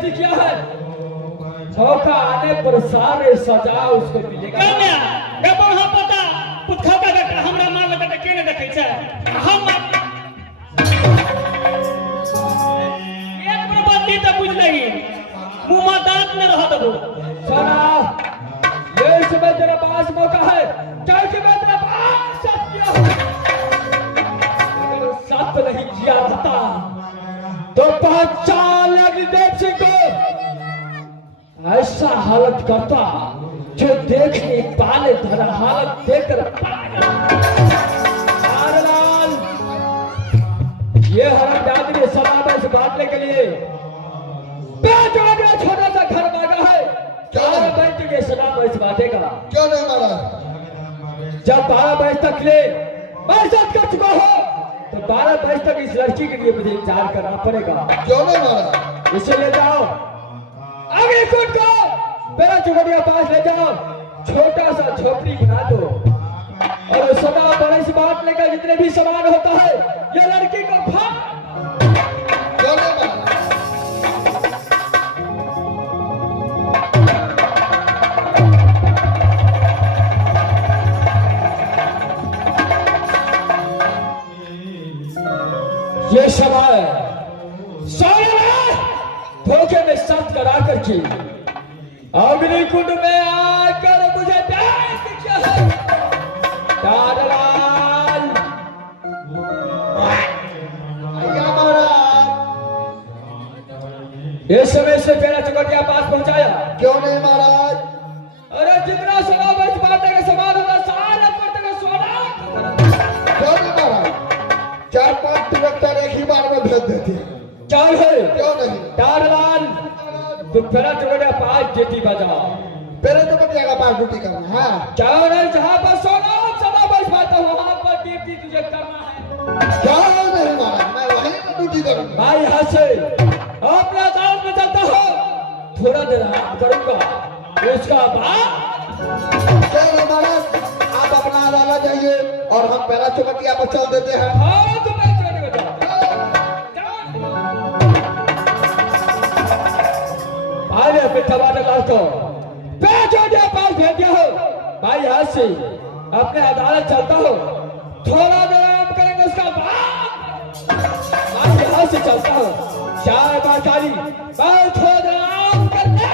बेइज्जती किया है, मौका आने पर सारे सजा उसको मिलेगा। कन्या गबो हम पता पुतखा का हमरा मार लगा त केने देखै छै हम एक प्रबंधी त बुझ नहीं मुंह में दांत न रह दबो। सुना, ये समय तेरे पास मौका है, क्योंकि मैं तेरे पास सत्य हूं। अगर सत्य नहीं किया रहता तो पहचान अग्निदेव सिंह को ऐसा हालत करता जो देखने पाले धरा हालत देखकर लाल, ये हरामजादी ने सलाह से बांटने के लिए छोटा सा घर मांगा है। 4 बजे के सलाह में बांटेगा। क्यों नहीं मारा? जब 12 बजे तक ले बरसात कर चुका हो तो 12 बजे तक इस लड़की के लिए मुझे इंतजार करना पड़ेगा। क्यों नहीं मारा? इसे ले जाओ, आगे कूद को मेरा चुगड़िया पास ले जाओ, छोटा सा झोपड़ी बना दो और सदा बड़े से बांटने का जितने भी सामान होता है ये लड़की को भाग। क्यों नहीं मारा? ये समय धोखे में शर्त करा करके अग्निकुंड में आकर मुझे बैठ किया है। दादलाल, इस समय से मेरा चुगटिया पास पहुंचाया। क्यों नहीं महाराज? अरे जितना सोना बच बांटे का सामान होगा सारा पड़ते का सोना। क्यों नहीं महाराज? 4-5 ट्रैक्टर एक ही बार में भेज देते हैं। चल है क्यों नहीं? दादलाल, तो मेरा चुगटिया पास जेटी बजा। पहले तो कब जाएगा पास ड्यूटी करना है? क्यों नहीं? जहाँ पर सोना सदा बच पाता हूँ वहाँ पर ड्यूटी तुझे करना है। क्यों नहीं महाराज? मैं वहीं पर ड्यूटी करूंगा। भाई यहाँ से अपना दांत में चलता हो, थोड़ा देर आराम करूंगा, उसका बाद क्यों नहीं महाराज? आप अपना अदालत जाइए और हम पहला चौकटिया पर चल देते हैं। हाँ तो मैं चलने को जाऊँ। भाई ने अपने तबादला को पेचोड़िया पास भेज दिया हो। भाई यहाँ से अपने अदालत चलता हो, थोड़ा देर आराम करेंगे उसका बाद भाई यहाँ से चलता हो। चाय बाकारी मैं थोड़ा देर आराम करना।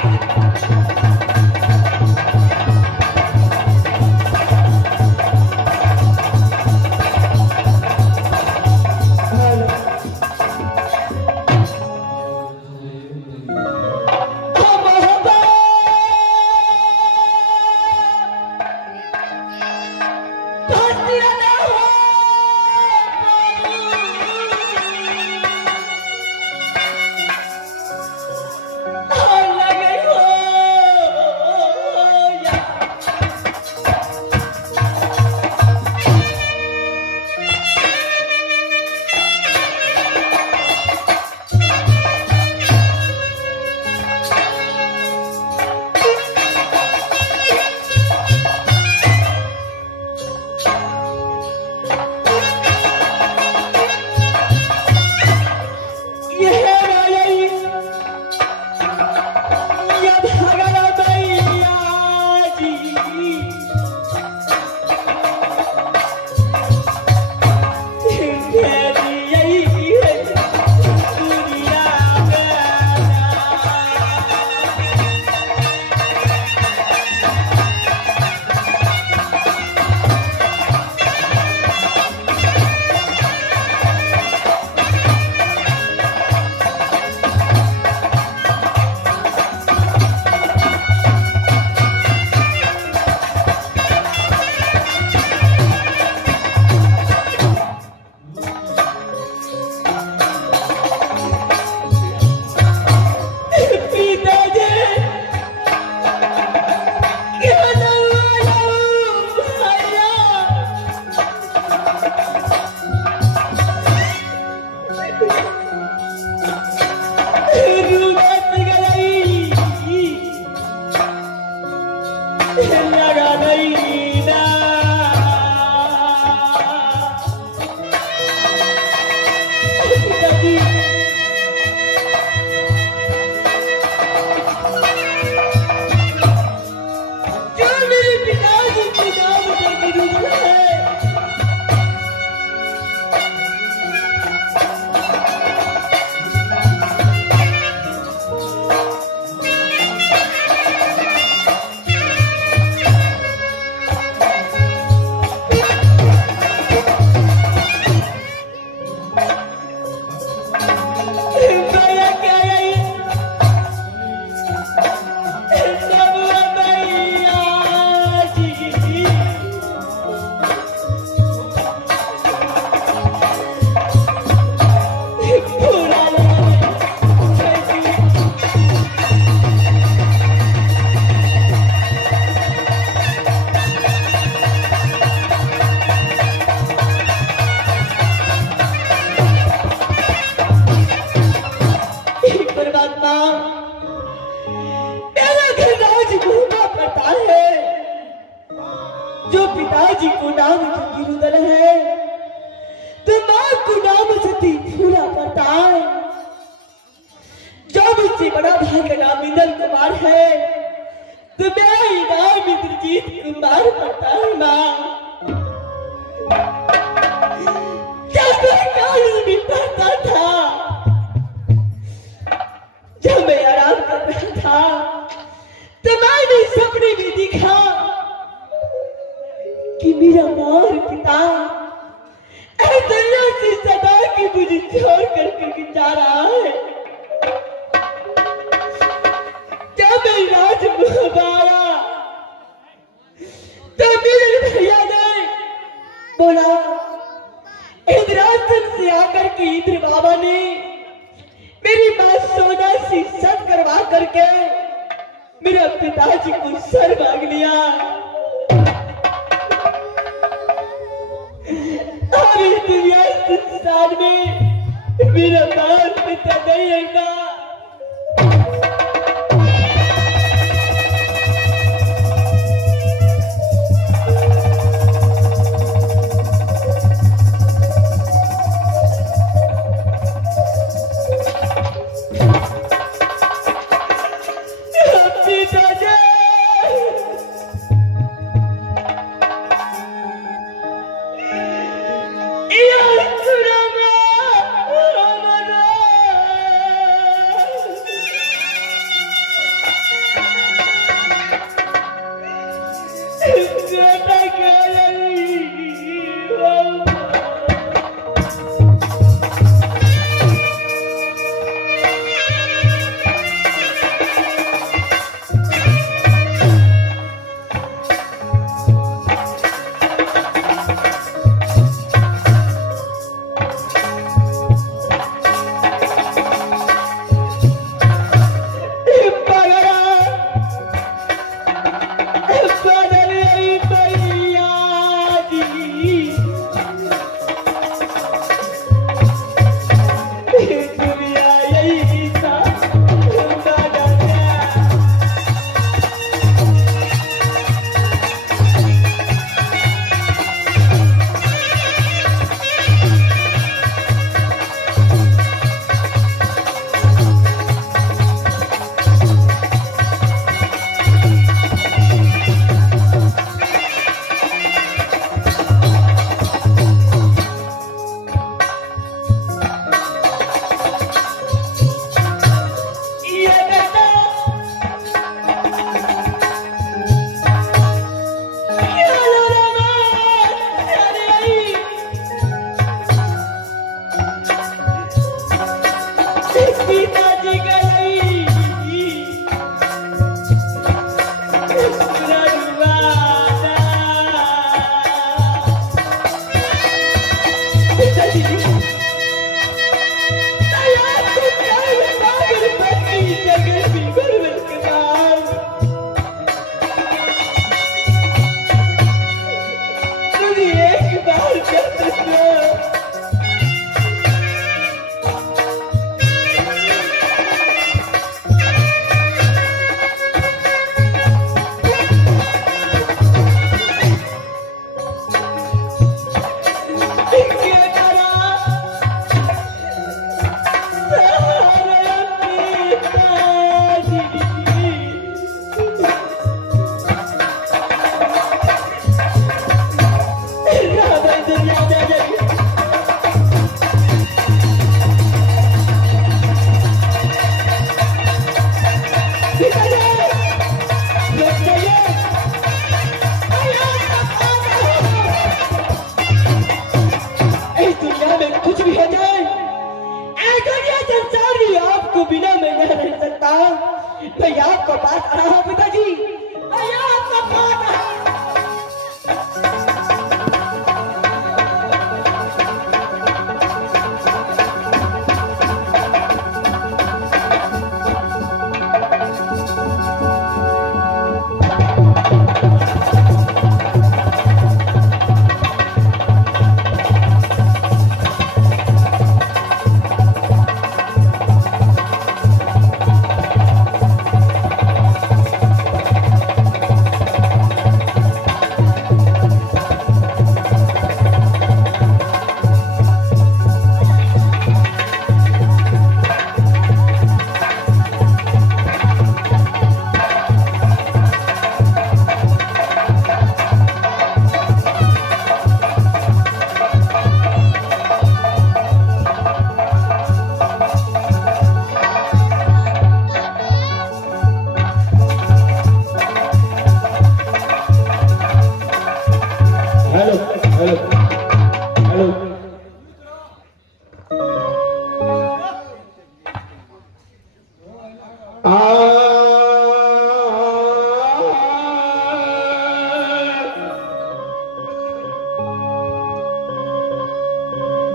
घूमा पड़ता है। जो पिताजी को नाम गिरुदल है तो माँ को नाम सती फूला पड़ता है। जो मुझसे बड़ा भाई का नाम इंद्र कुमार है तो मेरा नाम इंद्रजीत कुमार पड़ता है। माँ जब मैं कॉलेज में पढ़ता था, जब मैं आराम कर रहा था तो मैंने सपने में देखा कि मेरा माँ और पिता ऐ दुनिया से सदा की मुझे छोड़ कर कहीं जा रहा है। जब मैं राजमहल आया तो मेरे भैया ने बोला, इंद्रासन से आकर के इंद्र बाबा ने मेरी मां सोना से सत करवा करके मेरे पिताजी को सर मांग लिया। और इस दुनिया संसार में मेरा बाप पिता नहीं है। मां भैया आपको बात आ रहा हूँ पिताजी, भैया आपको बात आ रहा हूँ।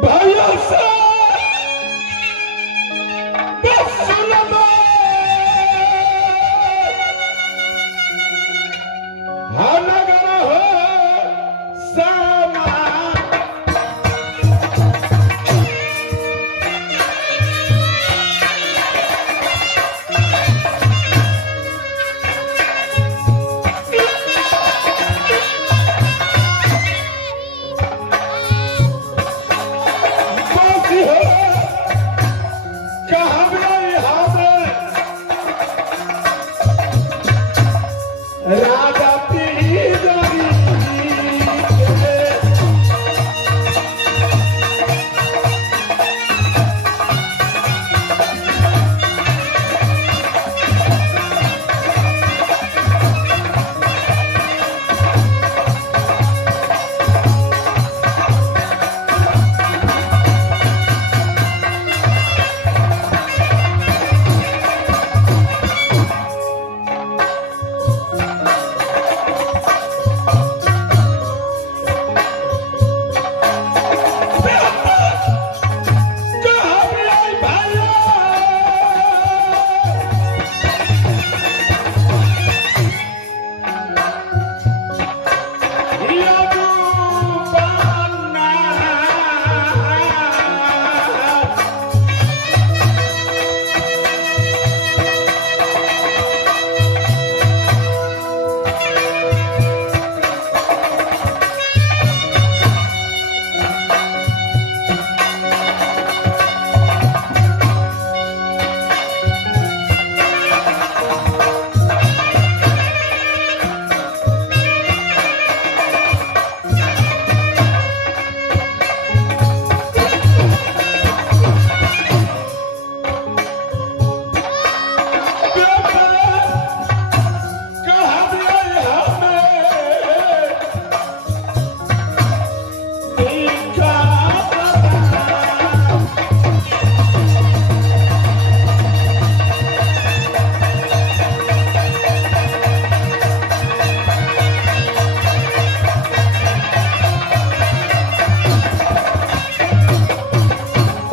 भैया से बस सुन लो, नगर हो समा राजा पीरी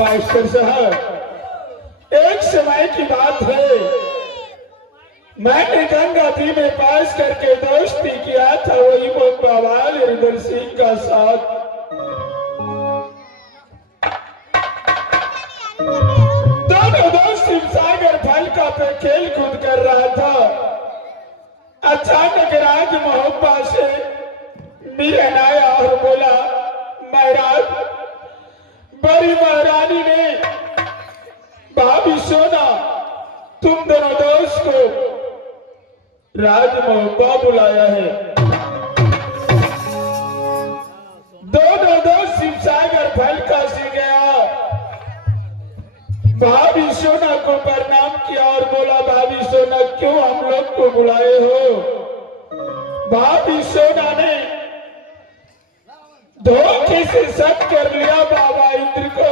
मास्टर साहब, एक समय की बात है, मैंने गंगा जी में पास करके दोस्ती किया था वही बवाल हरिंदर सिंह का साथ। दोनों दोस्त शिवसागर फलका पे खेल कूद कर रहा था। अचानक राज मोहब्बा से मिलन आया और बोला, महाराज बड़ी महारानी ने भाभी सोना तुम दोनों दोस्त को राज मोहब्बा बुलाया है। दोनों दोस्त शिवसागर फलका से गया, भाभी सोना को प्रणाम किया और बोला, भाभी सोना क्यों हम लोग को बुलाए हो? भाभी सोना ने धोखे से शक कर लिया बाबा इंद्र को।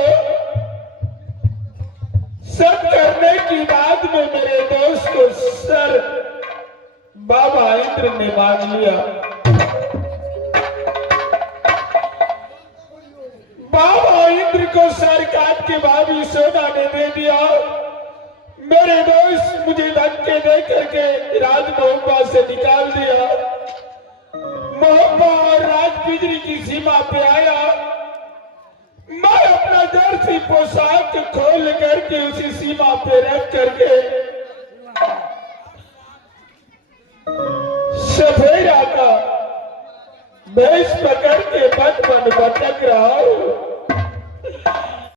शक करने की बाद में मेरे दोस्त को सर बाबा इंद्र ने मान लिया। बाबा इंद्र को सर काट के भाभी सोना ने दे दिया। मेरे दोस्त मुझे धक्के दे करके राज मोहब्बा से निकाल दिया। मोहब्बा और राज बिजली की सीमा पे आया। मैं अपना जर्सी पोशाक खोल करके उसी सीमा पे रख करके सफेरा का भैंस पकड़ के बन बन भटक रहा हूं।